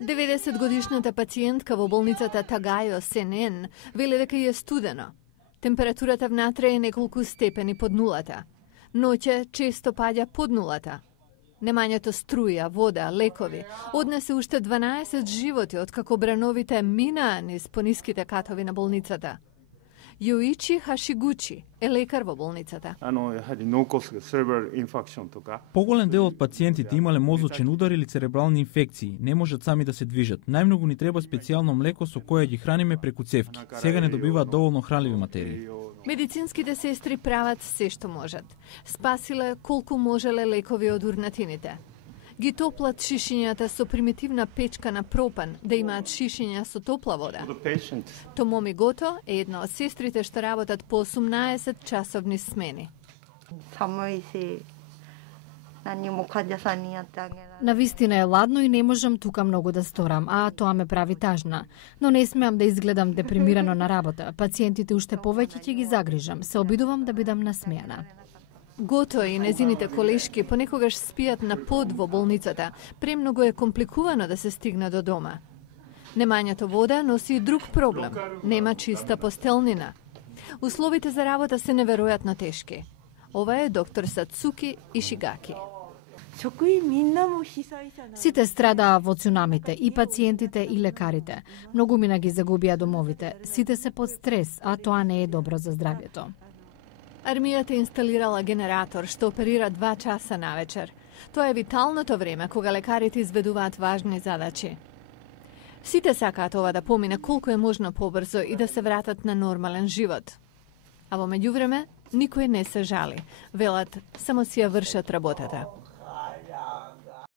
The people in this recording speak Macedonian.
90-годишната пациентка во болницата Тагајо Сенен вели дека е студено. Температурата внатре е неколку степени под нулата. Ноќе често паѓа под нулата. Немањето струја, вода, лекови однесе уште 12 животи откако брановите минаа низ пониските катови на болницата. Јоичи Хашигучи е лекар во болницата. Поголем дел од пациентите имале мозочен удар или церебрални инфекции, не можат сами да се движат. Најмногу ни треба специјално млеко со кое ги храниме преку цевки. Сега не добиваат доволно хранливи материи. Медицинските сестри прават се што можат. Спасиле колку можеле лекови од урнатините. Ги топлат шишињата со примитивна печка на пропан, да имаат шишиња со топла вода. Томоми Гото е една од сестрите што работат по 18 часовни смени. Навистина е ладно и не можам тука многу да сторам, а тоа ме прави тажна. Но не смеам да изгледам депримирано на работа. Пациентите уште повеќе ќе ги загрижам. Се обидувам да бидам насмејана. Гото и незините колешки понекогаш спијат на под во болницата. Премногу е компликувано да се стигне до дома. Немањето вода носи и друг проблем. Нема чиста постелнина. Условите за работа се неверојатно тешки. Ова е доктор Сацуки Ишигаки. Сите страдаа во цунамите, и пациентите и лекарите. Многумина ги загубија домовите. Сите се под стрес, а тоа не е добро за здравјето. Армијата инсталирала генератор што оперира 2 часа навечер. Тоа е виталното време кога лекарите изведуваат важни задачи. Сите сакаат ова да помине колку е можно побрзо и да се вратат на нормален живот. А во меѓувреме, никој не се жали. Велат, само си ја вршат работата.